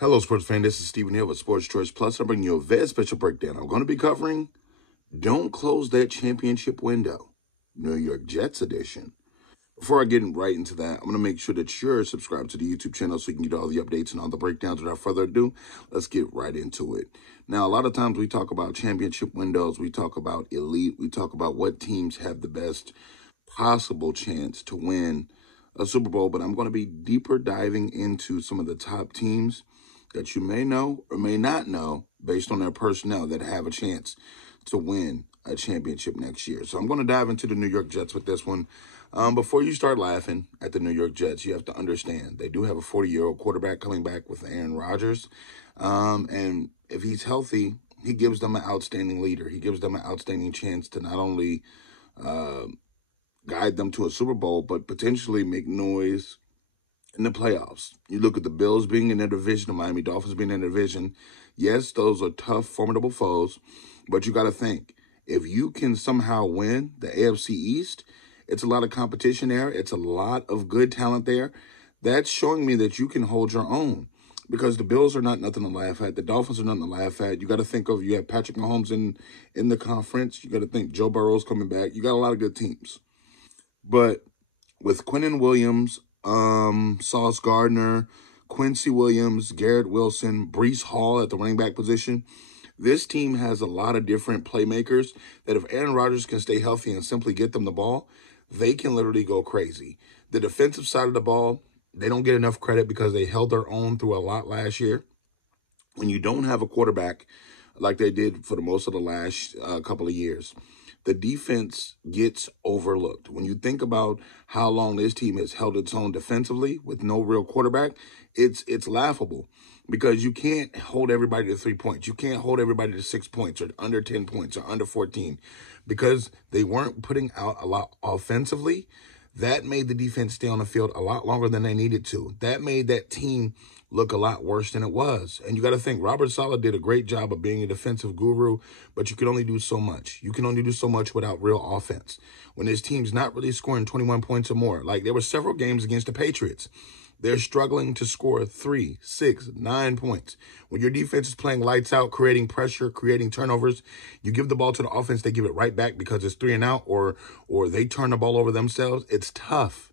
Hello, sports fan. This is Stephen Hill with Sports Choice Plus. I'm bringing you a very special breakdown. I'm going to be covering Don't Close That Championship Window, New York Jets edition. Before I get right into that, I'm going to make sure that you're subscribed to the YouTube channel so you can get all the updates and all the breakdowns. Without further ado, let's get right into it. Now, a lot of times we talk about championship windows, we talk about elite, we talk about what teams have the best possible chance to win a Super Bowl, but I'm going to be deeper diving into some of the top teams that you may know or may not know based on their personnel that have a chance to win a championship next year. So I'm going to dive into the New York Jets with this one. Before you start laughing at the New York Jets, you have to understand they do have a 40-year-old quarterback coming back with Aaron Rodgers. And if he's healthy, he gives them an outstanding leader. He gives them an outstanding chance to not only guide them to a Super Bowl, but potentially make noise in the playoffs. You look at the Bills being in their division, the Miami Dolphins being in their division. Yes, those are tough, formidable foes, but you got to think, if you can somehow win the AFC East, it's a lot of competition there. It's a lot of good talent there. That's showing me that you can hold your own because the Bills are not nothing to laugh at. The Dolphins are nothing to laugh at. You got to think of, you have Patrick Mahomes in the conference. You got to think Joe Burrow's coming back. You got a lot of good teams. But with Quinnen Williams, Sauce Gardner, Quincy Williams, Garrett Wilson, Breece Hall at the running back position, this team has a lot of different playmakers that if Aaron Rodgers can stay healthy and simply get them the ball, they can literally go crazy. The defensive side of the ball, they don't get enough credit because they held their own through a lot last year. When you don't have a quarterback like they did for the most of the last couple of years, the defense gets overlooked. When you think about how long this team has held its own defensively with no real quarterback, it's laughable because you can't hold everybody to 3 points. You can't hold everybody to 6 points or under 10 points or under 14 because they weren't putting out a lot offensively. That made the defense stay on the field a lot longer than they needed to. That made that team look a lot worse than it was. And you got to think, Robert Saleh did a great job of being a defensive guru, but you can only do so much. You can only do so much without real offense. When this team's not really scoring 21 points or more, like there were several games against the Patriots, they're struggling to score 3, 6, 9 points. When your defense is playing lights out, creating pressure, creating turnovers, you give the ball to the offense, they give it right back because it's 3 and out, or they turn the ball over themselves. It's tough.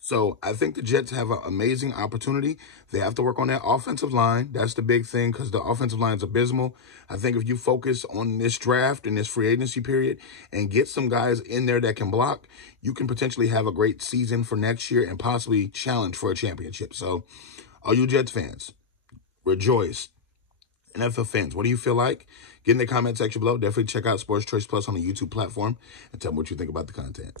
So I think the Jets have an amazing opportunity. They have to work on that offensive line. That's the big thing because the offensive line is abysmal. I think if you focus on this draft and this free agency period and get some guys in there that can block, you can potentially have a great season for next year and possibly challenge for a championship. So all you Jets fans, rejoice. NFL fans, what do you feel like? Get in the comment section below. Definitely check out Sports Choice Plus on the YouTube platform and tell me what you think about the content.